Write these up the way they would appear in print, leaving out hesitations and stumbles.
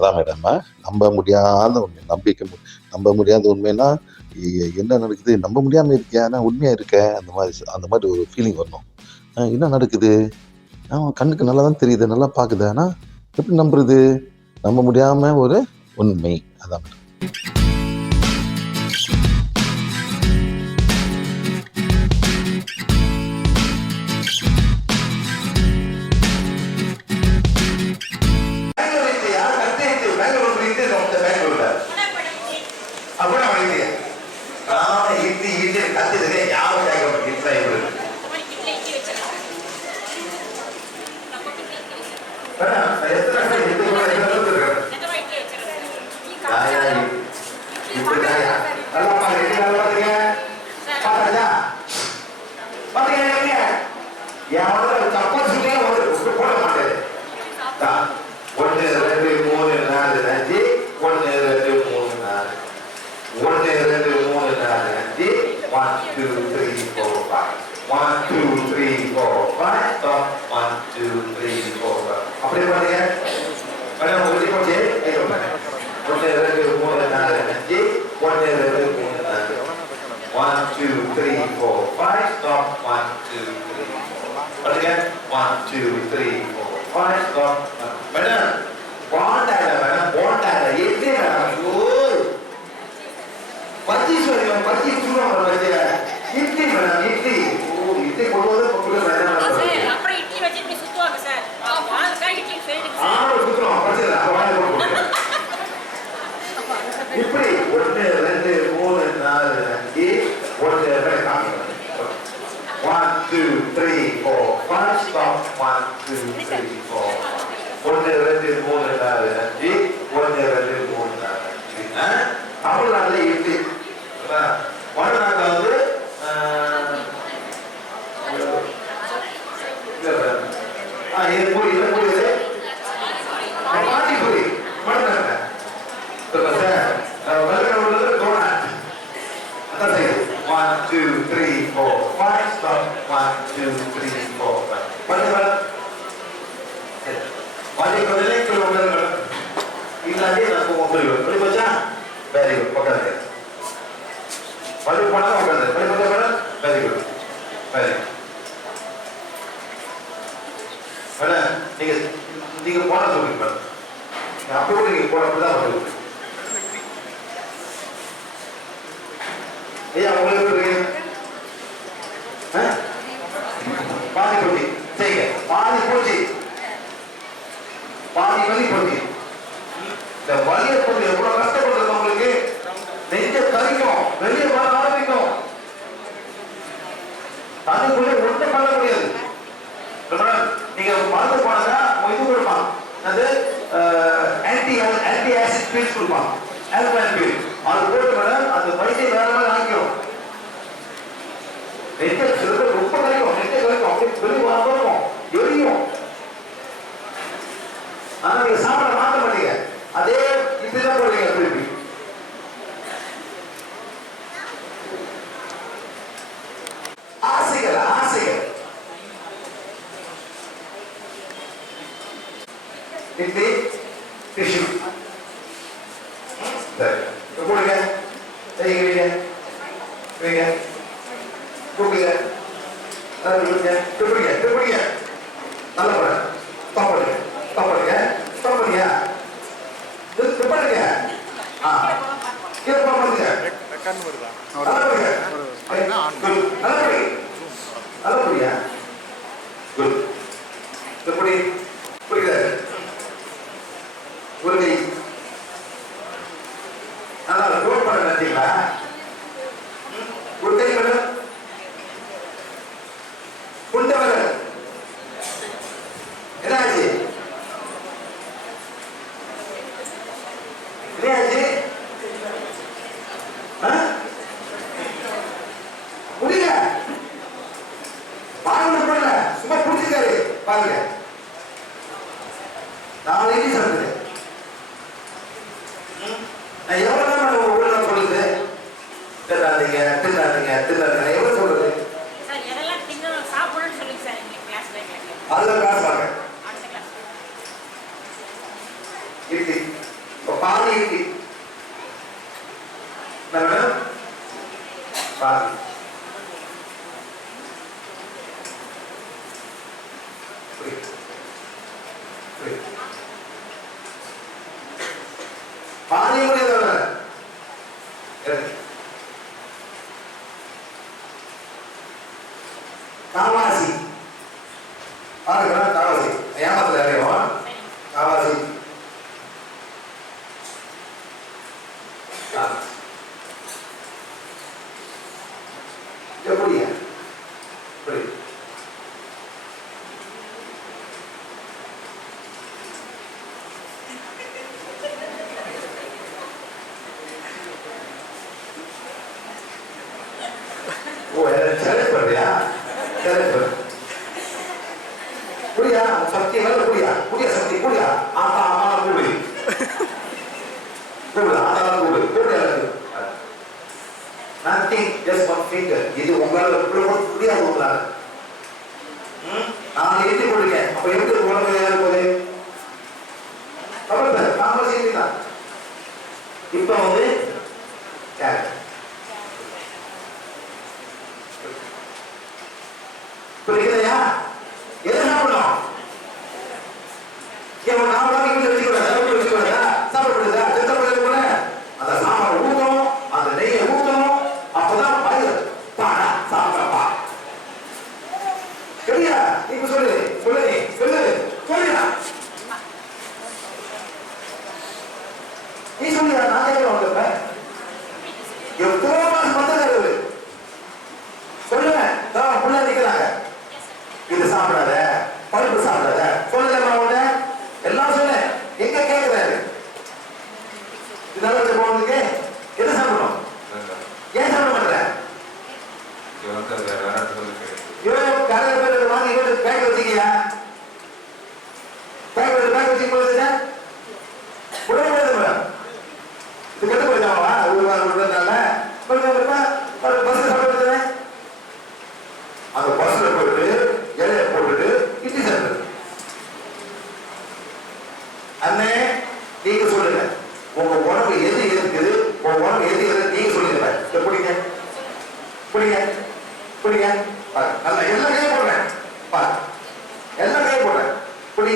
அதான் மேடம். நம்ப முடியாத உண்மை, நம்ப முடியாத உண்மைன்னா, என்ன நடக்குது? நம்ப முடியாம இருக்கியா? ஆனா உண்மையா இருக்க. அந்த மாரி ஒரு ஃபீலிங் வரணும். என்ன நடக்குது? கண்ணுக்கு நல்லா தான் தெரியுது, நல்லா பாக்குது. ஆனா எப்படி நம்புறது? நம்ப முடியாம ஒரு உண்மை. அதான் மேடம். இருக்கு. பாதி இட்லி பாதி பாதி காவாசி பாருங்க காவாசி ஏமாத்துல அறிவோம் காவாசி எப்படியா எப்படி சேலஞ்ச் பண்றியா சேலஞ்ச் பண்ணு புரியா சக்தி மேல புரியா புரிய சக்தி புரியா ஆத்தா அம்மா கூடு கூடு ஆத்தா கூடு கூடு நத்திங் ஜஸ்ட் ஒன் ஃபிங்கர் இது உங்களால புரியாது உங்களால நான் எழுதி கொடுங்க அப்ப எப்படி உடம்பு போகுது கவலை நாம செய்யலாம் இப்ப வந்து புரியுதையா எது சாப்பிடணும் இவன் நாம வீட்டுல வச்சுக்கூடாதா சாப்பிடக்கூடாதா செத்தப்படுறது கூட அந்த சாம்பார் ஊத்தணும் அந்த நெய்யை ஊத்தணும் அப்பதான் பயிர் பாடா சாப்பிடப்பா சரியா இப்ப சொல்லு சொல்லு நீ சொல்லு சொல்லியா நீ சொல்லியா நான் கேட்க வந்திருப்பேன் எவ்வளவு மாசம் பத்தது சொல்லுங்க புள்ள நிக்கிறாங்க இது சாப்பிடாத பருப்பு சாப்பிடாத சொல்லல எல்லாம் சொல்ல எங்க கேட்கிறாரு இதெல்லாம் போனதுக்கு எது சாப்பிடணும் ஏன் சாப்பிட மாட்டேன் கடையில் வாங்கி பேக் வச்சுக்கியா பேக் வச்சுக்க போது உடனே இது கெட்டு போயிட்டாவா பஸ் சாப்பிடுறது அந்த பஸ்ல போயிட்டு இலைய போட்டுட்டு இட்லி சாப்பிடு அண்ணே நீங்க சொல்லுங்க உங்க உடம்பு எது இருக்குது உங்க உடம்பு எது இருக்குது நீங்க சொல்லுங்க புடிங்க புடிங்க புடிங்க நல்லா எல்லா கையும் போடுறேன் பாரு எல்லா கையும் போடுறேன் புடி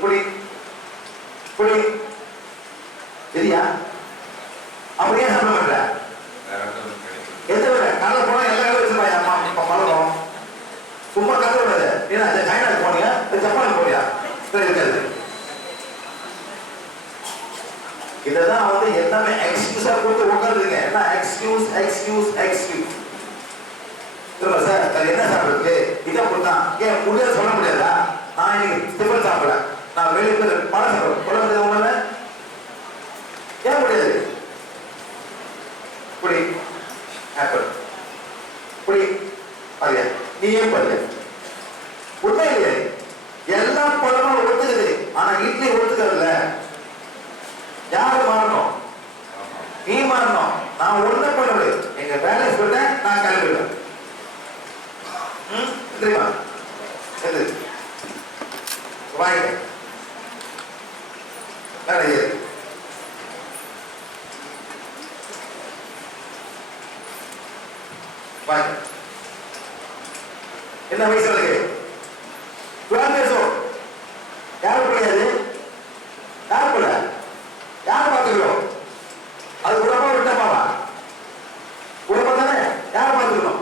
புடி புடி சரியா அப்படியே சாப்பிட மாட்டேன் எது கடலை போனா எல்லா கடை வச்சிருப்பாங்க அம்மா இப்ப பழகம் சும்மா கதை விடாது ஏன்னா சைனாக்கு போனியா ஜப்பானுக்கு போனியா இருக்காது இதெல்லாம் வந்து எல்லாமே எக்ஸ்கியூஸா கொடுத்து உட்காந்துருங்க என்ன எக்ஸ்கியூஸ் எக்ஸ்கியூஸ் எக்ஸ்கியூஸ் சொல்லுங்க சார் அது என்ன சாப்பிடுறது இதான் கொடுத்தான் ஏன் முடியாது சொல்ல முடியாதா நான் இன்னைக்கு டிஃபன் சாப்பிடல நான் வெளியே பழம் சாப்பிடுறேன் சொல்ல முடியாது உங்களால ஏன் முடியாது புடி ஆப்பிள் புடி பாரியா நீ ஏன் பாரு உண்மை இல்லையே எல்லா பழமும் ஒத்துக்குது ஆனா இட்லி ஒத்துக்கிறதுல யாரு மாறணும் நீ மாறணும் நான் ஒண்ணு பண்ணு எங்க வேலை சொல்றேன் நான் கிளம்பிடுவேன் தெரியுமா எது வாங்க வேலை வாங்க என்ன வயசு இருக்கு 12 years old யாரு புரியாது யாரு புரிய யாரு பார்த்துக்கிறோம் அது உடம்பா விட்டப்பாவா உடம்பா தானே யாரை பார்த்துக்கணும்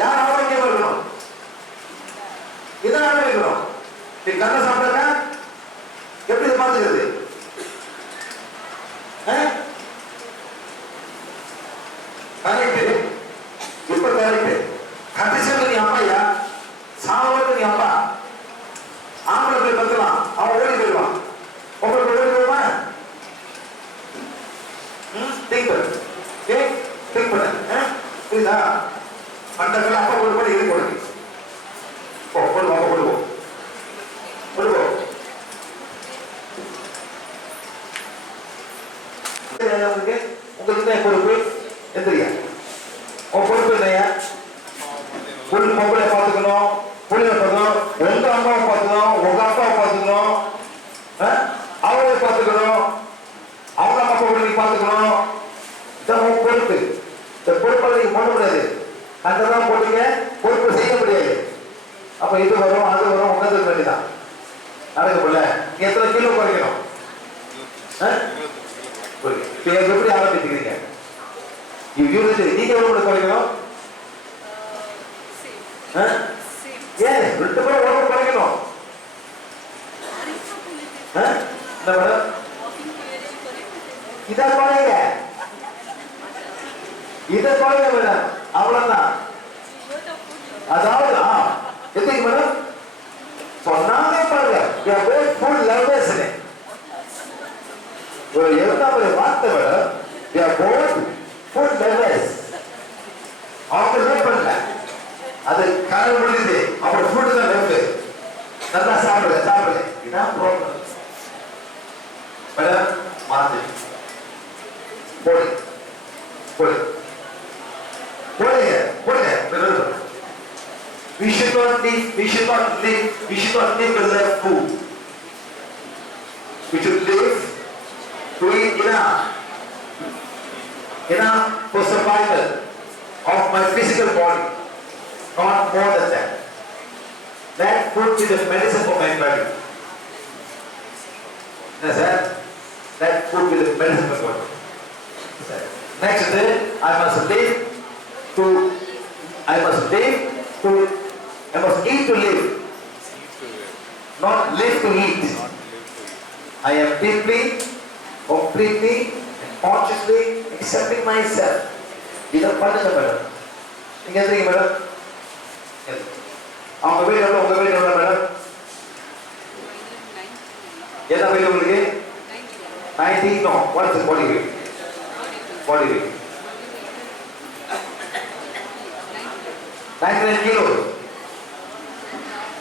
யார் ஆரோக்கியமா இருக்கணும் இதனால இருக்கணும் நீ கண்ணை சாப்பிட்டா எப்படி இதை பார்த்துக்கிறது கரெக்ட் இப்ப கரெக்ட் கண்டிஷன் நீ அம்மையா சாவத்து நீ அப்பா ஆம்பளை போய் பத்தலாம் அவன் ஓடி போயிடுவான் உங்களுக்கு ஓடி போயிடுவான் திங்க் பண்ண புரியுதா அந்த கல்ல அப்பா கொண்டு போய் இது போடுங்க கொண்டு அப்பா கொண்டு போ கொண்டு போ உங்களுக்கு தான் பொறுப்பு எந்திரியா உன் பொறுப்பு இல்லையா பொம்பளை பார்த்துக்கணும் புள்ளைய பார்த்துக்கணும் உங்க அம்மாவை பார்த்துக்கணும் உங்க அப்பாவை பார்த்துக்கணும் இருக்கணும். இதான் பொறுப்பு. இந்த பொறுப்பை நீங்க பண்ண முடியாது. கண்டதான் போட்டீங்க, பொறுப்பு செய்ய முடியாது. அப்ப இது வரும் அது வரும், உட்காந்து வேண்டியதான் நடக்க முடியல. எத்தனை கிலோ குறைக்கணும்? எப்படி ஆரம்பிச்சுக்கிறீங்க? நீங்க எவ்வளவு குறைக்கணும்? ஏன் 2 பேரும் உடம்பு குறைக்கணும்? என்ன மேடம்? இதை குறைங்க, இதை குறைங்க மேடம், அவ்வளவுதான். அதாவது எதுக்கு மேடம் சொன்னாங்க பாருங்க, ஃபுல் லவ்னஸ். ஒரு எழுத்தாப்புல வார்த்தை மேடம், ஃபுல் லவ்னஸ். அவங்க லவ் பண்ணல, அது கடல் முடியுது. அப்புறம் ஃபுட் தான் லவ். நல்லா சாப்பிடுங்க சாப்பிடுங்க, இதான் ப்ராப்ளம் மேடம். மாத்து போடு போடு போடுங்க போடுங்க. We should not live to love food. We should live to eat enough for survival of my physical body, not more than that. That food is a medicine for my body. Yes, sir. That food is a medicine for my body. Next day, I must eat to eat to live, not live to eat. I am deeply, completely, and consciously accepting myself. இதை பண்ணுங்க madam. நீங்க எதுங்க madam? அவங்க வீடு எவ்வளோ, உங்க வீடு எவ்வளோ மேடம்? என்ன வீடு உங்களுக்கு? 90. No, what is the body weight? Body weight 99 kilos.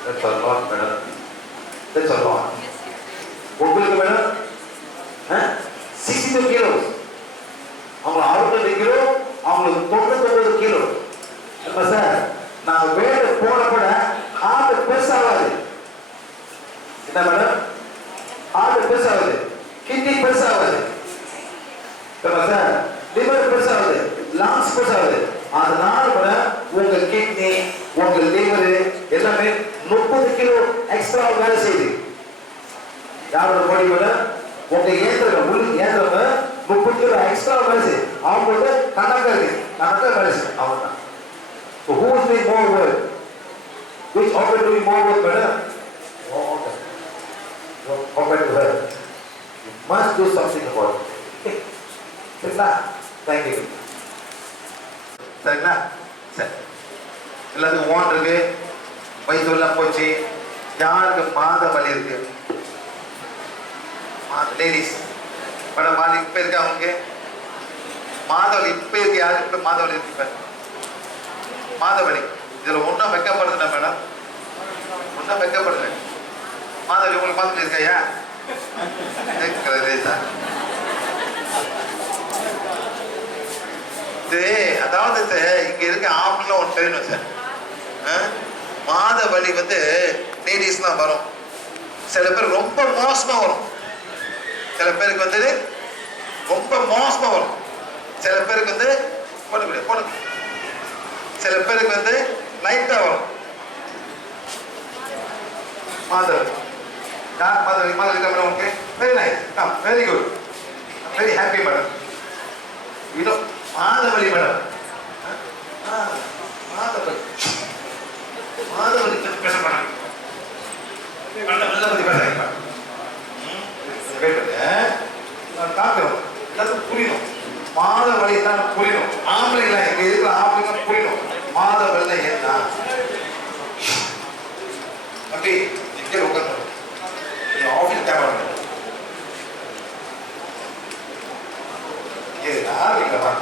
That's a lot, madam. That's a lot. உங்களுக்கு மேடம் 62 kilos. அவங்க 62 கிலோ, அவங்களுக்கு 99 கிலோ. அப்ப சார், நான் வேலை போட ஆடு பெருசாகாது. என்ன மேடம்? ஆடு பெருசாகுது, கிட்னி பெருசாகுது. சார், லிவர் பெருசாகுது, லங்ஸ் பெருசாகுது. அதனால உங்க கிட்னி, உங்க லிவர் எல்லாமே 30 கிலோ எக்ஸ்ட்ரா வேலை செய்யுது. யாரோட பாடி விட உங்க ஏந்திரம் ஏந்திரம் 30 கிலோ எக்ஸ்ட்ரா வேலை செய்யுது. அவங்களோட கணக்கா வேலை செய்யும். அவங்கதான். So who is doing more work? Which organ doing more work, madam? Organ to her. You must do something about it. சரிங்களா? Thank you. சரிங்களா? சரி. எல்லாத்துக்கும் ஓன் இருக்கு, வயிற்றுலாம் போச்சு. யாருக்கு மாத வலி இருக்கு? லேடிஸ் மேடம், மாத இப்ப இருக்கா அவங்களுக்கு? மாத வலி இப்ப இருக்கு. யாருக்கு இப்ப மாத வலி இருக்கு? மாத வலி. இதுல ஒன்றும் வெக்கப்படுதுண்ணா மேடம், ஒன்றும் வெக்கப்படுது. மாத வலி உங்களுக்கு பார்த்துட்டு இருக்கையா? அதாவது இங்க இருக்க ஆப்ல ஒன்று தெரியணும் சார். மாத வலி லேடிஸ்லாம் வரும். சில பேர் ரொம்ப மோசமா வரும், சில பேருக்கு ரொம்ப மோசமா வரும், சில பேருக்கு போடுங்க, சில பேருக்கு லைட்டா வரும். மாத வலி madam, okay, very nice, very good, very happy madam. இதோ மாதவலி மேடம், மாதவலி பத்தி பேச மாட்டாங்க. பத்தி பேசுறேன் காக்கிறோம், எல்லாத்துக்கும் புரியணும். மாத வலி தான் புரியணும். ஆம்பளைங்களா இங்க இருக்கிற ஆம்பளைங்க புரியணும் மாத வலி என்ன. அப்படி இங்கே உட்காந்து ஆஃபீஸ் கேமரா யாருங்களா?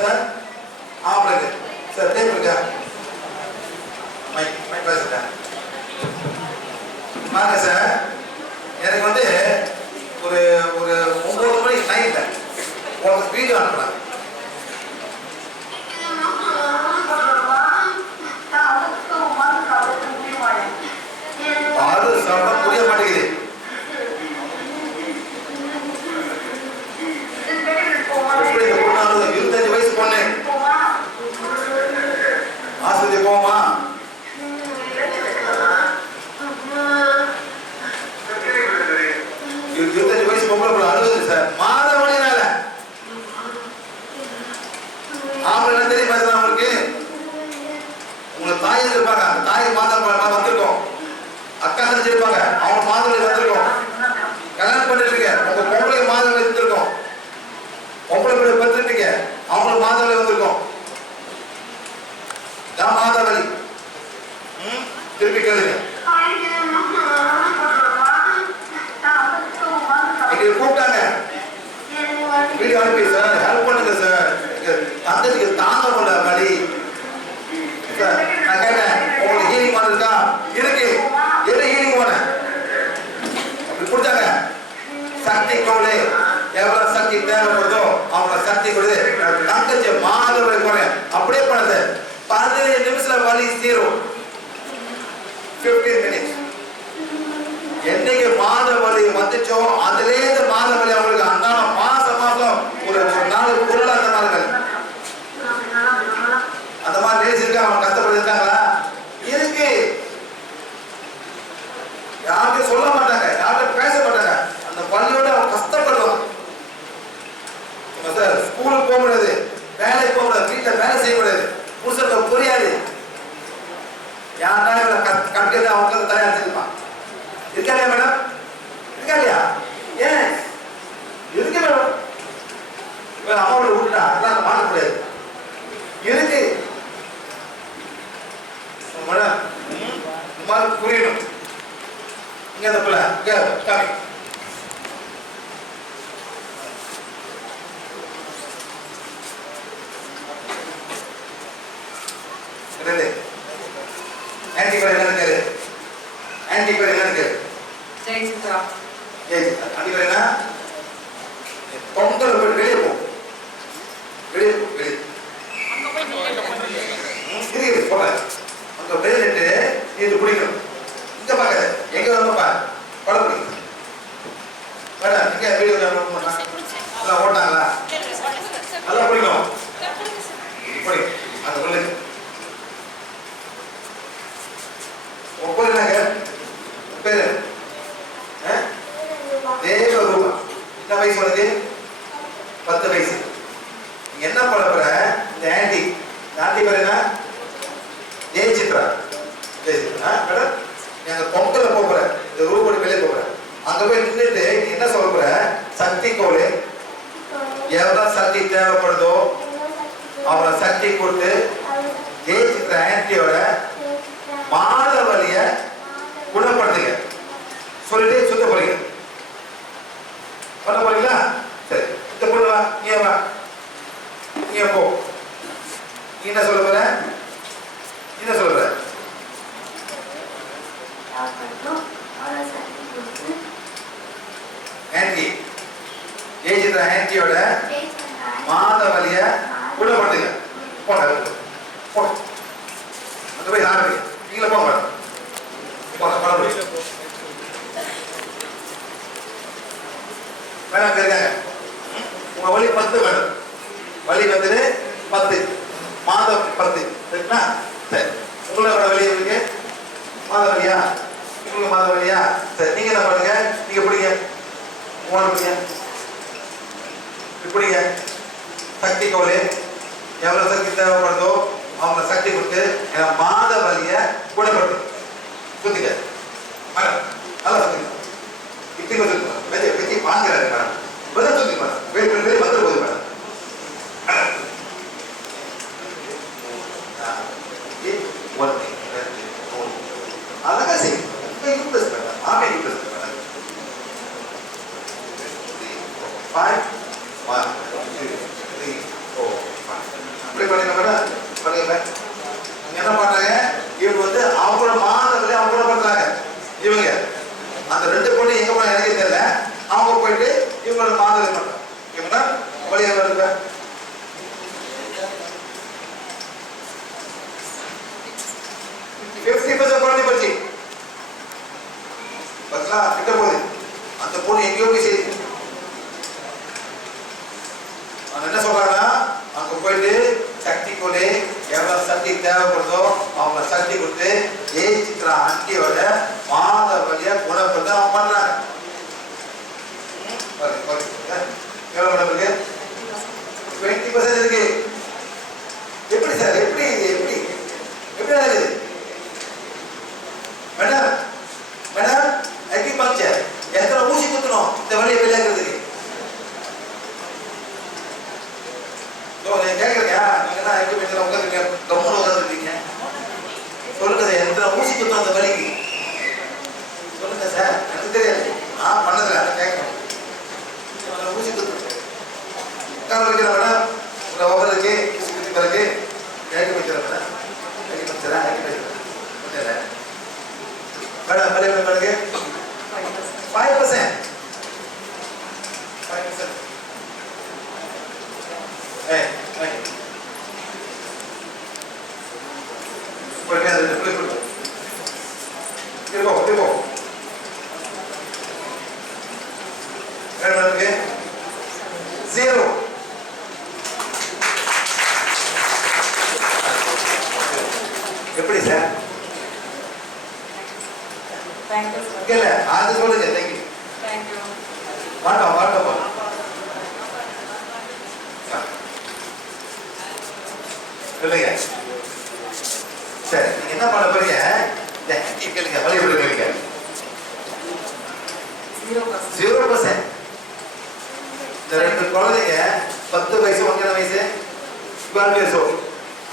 சார் ஆம்பளைங்க சார் தேவைங்க மைக் பேசுறேன் வாங்க சார். தண்ணி கொடுது தங்கச்சி மாதவரை போறேன் அப்படியே பண்ணது 15 நிமிஷத்துல வலி ஜீரோ 15 minutes. என்னைக்கு மாத வலி வந்துச்சோ அதுலேயே இந்த மாத வலி அவங்களுக்கு அன்றாட மாசம் ஒரு நாலு பொருளாதாரங்கள் அந்த மாதிரி லேஸ் இருக்கா அவங்க கஷ்டப்பட்டு இருக்காங்களா இருக்கு. யாருக்கும் சொல்ல மாட்டாங்க, யாருக்கும் பேச மாட்டாங்க. அந்த வலியோட அவங்க கஷ்டப்படுவாங்க. சார் ஸ்கூலுக்கு போக முடியாது, வேலைக்கு போக முடியாது, வீட்டில் வேலை செய்ய முடியாது, புருஷனுக்கு புரியாது. யாருன்னா இவனை கற்கிறது அவங்க தயார் செய்வான். இருக்கா இல்லையா மேடம்? இருக்கா இல்லையா? ஏன் இருக்கு மேடம்? அம்மாவோட விட்டுட்டா அதெல்லாம் மாற்ற முடியாது. இருக்கு மேடம், இந்த மாதிரி புரியணும். இங்க அந்த பிள்ளை காமி ஆன்டி பேர் என்ன இருக்காரு? ஆன்டி பேர் என்ன இருக்காரு? ஜெயசித்ரா. ஜெயசித்ரா. ஆன்டி பேர் என்ன? தொண்டல போய் வெளியே போ, வெளியே போ, வெளியே இருக்கு போல அங்க வெளியிட்டு இது பிடிக்கணும். இங்க பாக்காத, எங்க வரப்பா படம் பிடிக்கணும் மேடம். இங்க வீடியோ எல்லாம் ஓட்டாங்களா? நல்லா பிடிக்கும் பிடிக்கும். அந்த பிள்ளைங்க ஒவ்வொரு பேரு தேவ ரூபம். என்ன வயசு வருது? 10 வயசு. என்ன பண்ண போற? இந்த ஆன்டி பேர் என்ன? ஜெயசித்ரா. ஜெயசித்ரா மேடம், நீங்க பொங்கல போற இந்த ரூபோட வெளியே போற, அங்க போய் நின்றுட்டு என்ன சொல்ல போற? சக்தி கோலு எவ்வளவு சக்தி தேவைப்படுதோ அவரை சக்தி கொடுத்து ஜெயசித்ரா ஆன்டியோட மாத வலிய குணப்படுத்துங்க சொல்லிட்டு சுத்த போறீங்க. பண்ண போறீங்களா? சரி, இந்த பொண்ணு வா, நீ வா, நீ போ. நீ என்ன சொல்ல போற? என்ன சொல்ல போற? ஆன்டி ஜெயசித்ரா ஆன்டியோட மாத வலிய குணப்படுத்துங்க. போன போன அந்த போய் ஆரம்பிங்க. நீங்களே போங்க மேடம் இருக்காங்க. உங்க வலி 10 மேடம், வலி வந்து 10 மாதம் 10 சரிங்களா? சரி, உங்களோட வலி இருக்கு மாத வலியா? உங்களுக்கு மாத வலியா? சரி, நீங்க என்ன பண்ணுங்க? நீங்க பிடிங்க, உங்களோட பிடிங்க, பிடிங்க. சக்தி கோலு எவ்வளவு சக்தி தேவைப்படுதோ அவங்க சக்தி கொடுத்து மாத வலிய குணப்படுத்து. சுத்திக்க மேடம், நல்லா சுத்திக்க. இப்படி வந்து வெஜி வெஜி வாங்கிறாரு மேடம், வெதை சுத்தி மேடம், வெளியே வந்துட போகுது மேடம். அழகா செய்யும். யூப்ளஸ் மேடம், ஆமே யூப்ளஸ் மேடம். 5 1 2 3 4 5 அப்படி பண்ணுங்க மேடம், பண்ணுங்க. என்ன பண்றாங்க? இவங்க வந்து அவங்களோட மாதவரை அவங்க பண்றாங்க. இவங்க அந்த 2 பொண்ணு எங்க போன எனக்கு தெரியல, அவங்க போயிட்டு இவங்களோட மாதவரை பண்றாங்க. இவங்க வழியா வருங்க. குழந்தை பற்றி பத்தா கிட்ட போகுது. அந்த பொண்ணு எங்கேயோ போய் செய்யுது. என்ன சொல்றாங்கன்னா, அங்க போயிட்டு சக்தி கொலை எவ்வளவு சக்தி தேவைப்படுதோ அவங்க சக்தி கொடுத்து ஜெயசித்ரா ஆண்டியோட மாத வழியா குணப்படுத்த அவங்க பண்றாங்க. எவ்வளவு குணம் இருக்கு? 20% இருக்கு. எப்படி சார்? எப்படி எப்படி எப்படி நடக்குது மேடம்? மேடம் அக்யூபங்க்சர் எத்தனை ஊசி குத்தணும் இந்த வழியை விளையாடுறதுக்கு? கேட்கறீங்க நீங்க தான் அக்யூபங்க்சர் உட்காந்துருக்கீங்க, கம்முன்னு உட்காந்துருக்கீங்க. சொல்லுங்க சார், எத்தனை ஊசி குத்தணும் அந்த வழிக்கு சொல்லுங்க சார். எனக்கு தெரியாது, நான் பண்ணதில்லை, அதை கேட்கணும். ஊசி குத்தணும் உட்கார வைக்கிற மேடம், உட்காந்துருக்கு ஊசி குத்தி பிறகு அக்யூபங்க்சர் மேடம், அக்யூபங்க்சரா அக்யூபங்க்சர் மேடம் பழைய பிறகு 5% ஜீரோ. எப்படி சார்? இல்ல அது சொல்லுங்க. தேங்க்யூ. வாட்டம் இல்லைங்க. சரி, நீங்க என்ன பண்ண போறீங்க? கேளுங்க, வழிபட்டு கேளுங்க. 0%. இந்த ரெண்டு குழந்தைங்க 10 வயசு 1 வயசு 12 years old.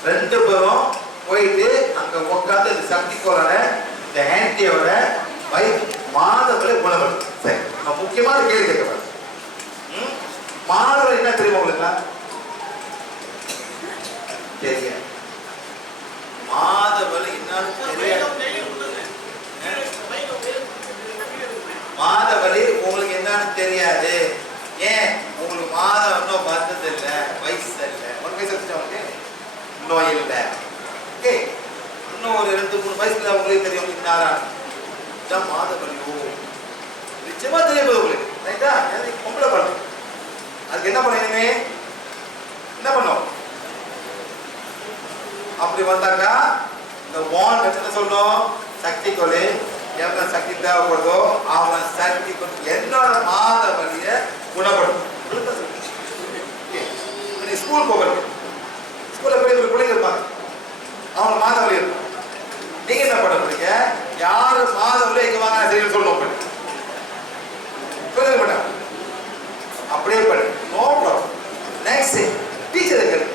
ரெண்டு பேரும் போயிட்டு அங்க உட்காந்து சக்தி கோளான இந்த ஆன்டியோட மாதவரை குணப்படுத்து. சரி, நான் முக்கியமான கேள்வி கேட்க போறேன். மாதவர் என்ன தெரியுமா உங்களுக்கு? தெரியும். மாதவரை என்னன்னு தெரியும். மாதவரி உங்களுக்கு என்னன்னு தெரியாது. ஏன்? உங்களுக்கு மாதம் இன்னும் வந்தது இல்லை, வயசு இல்லை. 1 வயசு வச்சுட்டு இன்னும் இல்லை. ஓகே, இன்னும் ஒரு 2-3 வயசுல உங்களுக்கு தெரியும். இதான் மாதவரியோ நிச்சயமா தெரிய போகுது உங்களுக்கு. ரைட்டா? பொம்பளை பண்ணணும். அதுக்கு என்ன பண்ணணுமே? என்ன பண்ணும்? அப்படி வந்தாக்கா இந்த வான் வச்சு சொல்லணும், சக்தி கொலை எவ்வளவு சக்தி தேவைப்படுதோ அவனை சக்தி கொண்டு என்னோட மாத வழிய குணப்படும். நீ ஸ்கூல் போகிறது, ஸ்கூல்ல போய் ஒரு பிள்ளைங்க இருப்பாங்க, அவங்க மாத வழி இருக்கும். நீங்க என்ன பண்ண போறீங்க? யாரு மாத வழி எங்க வாங்க சரின்னு சொல்லணும். சொல்லுங்க மேடம், அப்படியே பண்ணு, நோ ப்ராப்ளம். நெக்ஸ்ட் டீச்சர் கேட்கு.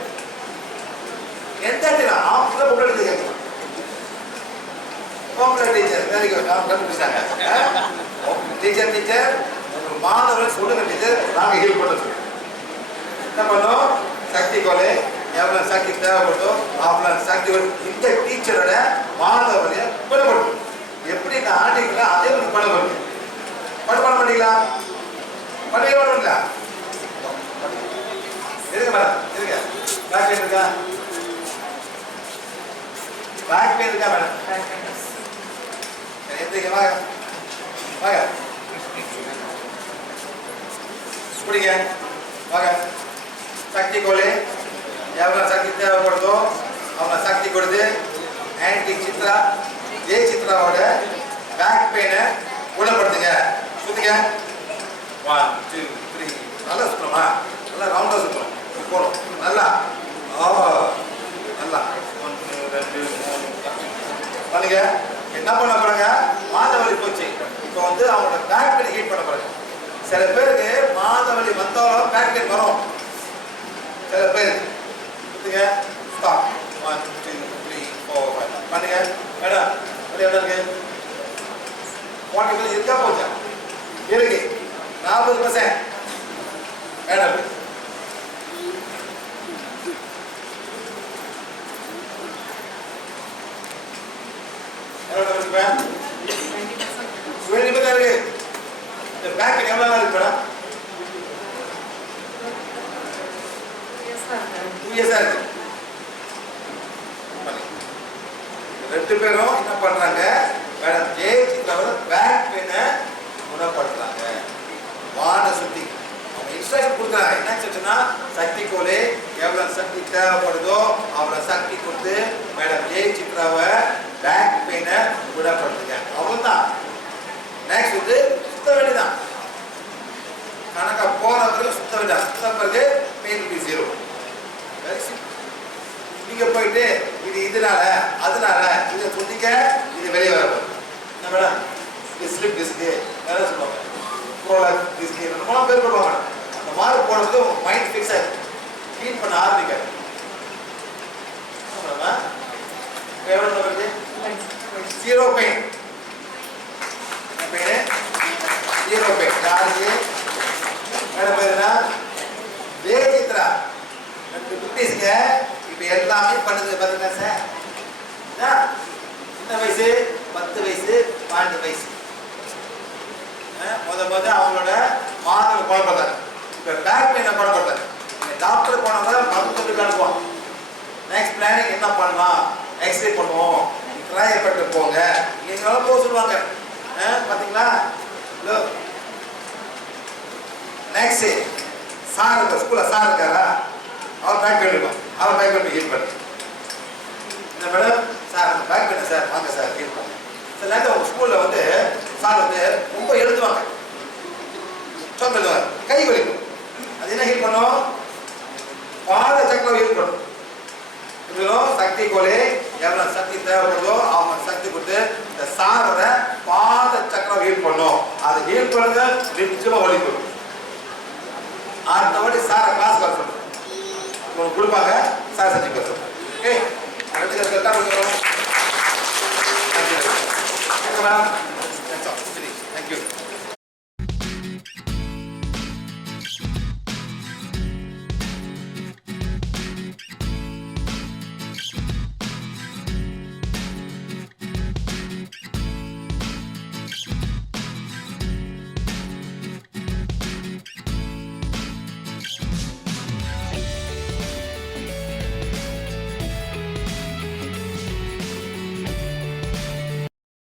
எந்த ஆஃப்ல பொம்பளை கேட்கலாம். பொம்பளை டீச்சர், வெரி குட், நான் கண்டுபிடிச்சாங்க. டீச்சர் உங்களுக்கு மாணவர்கள் சொல்லுங்க டீச்சர், நாங்க ஹெல்ப் பண்ண சொல்லுங்க. என்ன பண்ணோம்? சக்தி கொலை எவ்வளவு சக்தி தேவைப்படுதோ அவ்வளவு சக்தி. இந்த டீச்சரோட மாணவர்களைய குணப்படுத்தும். எப்படி நான் ஆண்டிங்களா அதே ஒரு குணப்படுத்தும். பண்ண மாட்டீங்களா? பண்ணவே பண்ணுங்களா? இருங்க மேடம், இருங்க. பேக் பெயின் இருக்கா? பேக் பெயின் இருக்கா மேடம்? எந்திரிங்க, வாங்க வாங்க, பிடிங்க, வாங்க. சக்தி கோலி எவ்வளவு சக்தி தேவைப்படுதோ அவ்வளவு சக்தி கொடுத்து ஆன்டி சித்ரா சித்ராவோட பேக் பெயினை குணப்படுத்துங்க. சுத்துங்க. 1 2 3. நல்லா சுத்தணுமா? நல்லா ரவுண்டா சுத்தணும். போகணும் நல்லா. நல்லா 1 2 3 பண்ணுங்க. என்ன பண்ண போறாங்க? மாதவலி போச்சு. இப்போ வந்து அவங்களோட பேக் பெயின் ஹீட் பண்ண போறாங்க. சில பேருக்கு மாதவலி வந்தாலும் பேக் பெயின் வரும். சில பேருக்கு சுத்துங்க. ஸ்டாப். 1 2 3 4 5 பண்ணுங்க. மேடம் எவ்வளோ இருக்கு? 40% இருக்கா போச்சா? இருக்கு. 40% மேடம் எவ்வளோ இருக்கு? 20% இருக்கு. இந்த பேக் எவ்வளோ இருக்கு மேடம்? 2 years இருக்கு. ரெண்டு பேரும் என்ன பண்றாங்க? மேடம் ஜெயிச்சிட்டவங்க பேக் பெயினை குணப்படுத்துறாங்க. வாட சுத்தி அவங்க இன்ஸ்ட்ரக்ஷன் கொடுக்குறாங்க. என்ன சொல்லுன்னா, சக்தி கோலே எவ்வளவு சக்தி தேவைப்படுதோ அவ்வளவு சக்தி கொடுத்து மேடம் ஜெயிச்சிட்டாவை பேக் பெயினை குணப்படுத்துங்க. அவ்வளவுதான். நெக்ஸ்ட் வந்து சுத்த வேண்டியதான். கணக்கா போற பிறகு சுத்த வேண்டாம். சுத்த பிறகு பெயின் பி 0. Very simple. நீங்க போயிட்டு இது இதனால அதனால இதை சொன்னீங்க, இது வெளியே வர என்ன மேடம்? ஸ்லிப் டிஸ்க்கு வேற சொல்லுவாங்க, ப்ரோலாக் டிஸ்க்கு, நம்மளாம் பேர் போடுவாங்க. அந்த மாதிரி போடுறது உங்க மைண்ட் ஃபிக்ஸ் ஆகிடும். க்ளீன் பண்ண ஆரம்பிக்காது. எவ்வளோ வருது? 0 பெயின். Pain 0 pain. யாருக்கு மேடம் பேருனா ஜெயசித்ரா குட்டீஸ்ங்க. இப்போ எல்லாமே பண்ணுது பார்த்தீங்களா சார்? சின்ன வயசு 10 வயசு 12 வயசு முத அவங்களோட மாதம் குழப்பத்தாங்க. இப்போ பேக் பெயினை குழப்பத்தாங்க. டாக்டர் போனவங்க மருத்துவத்துக்கு அனுப்புவாங்க. நெக்ஸ்ட் பிளானிங் என்ன பண்ணலாம்? எக்ஸ்ரே பண்ணுவோம், ட்ரையப்பட்டு போங்க, நீங்களும் போக சொல்லுவாங்க. பார்த்தீங்களா? நெக்ஸ்ட் சார் இருக்க ஸ்கூல்ல சார் இருக்காரா, அவர் பேக் பெயின் இருக்கும், அவர் பேக் பெயின் ஹீல் பண்ணு. இந்த madam sir back pain sir வாங்க சார் ஹீல் பண்ணு. சில நேரத்தில் உங்க ஸ்கூல்ல வந்து சார் வந்து ரொம்ப எழுதுவாங்க, சொல்லுவாங்க, கை வலிக்கும். அது என்ன ஹீல் பண்ணும்? பாத சக்கரம் ஹீல் பண்ணும். இதுவும் சக்தி கோலே எவ்வளவு சக்தி தேவைப்படுதோ அவங்க சக்தி கொடுத்து இந்த சாரோட பாத சக்கரம் ஹீல் பண்ணும். அது ஹீல் பண்ணுங்க, நிச்சயமா வலிக்கும். அடுத்த வாட்டி சாரை கிளாஸ் வர சொல்லுங்க, உங்களுக்கு கொடுப்பாங்க, சார் செஞ்சு பேச சொல்லுங்க. ஓகே, அடுத்து கரெக்டாக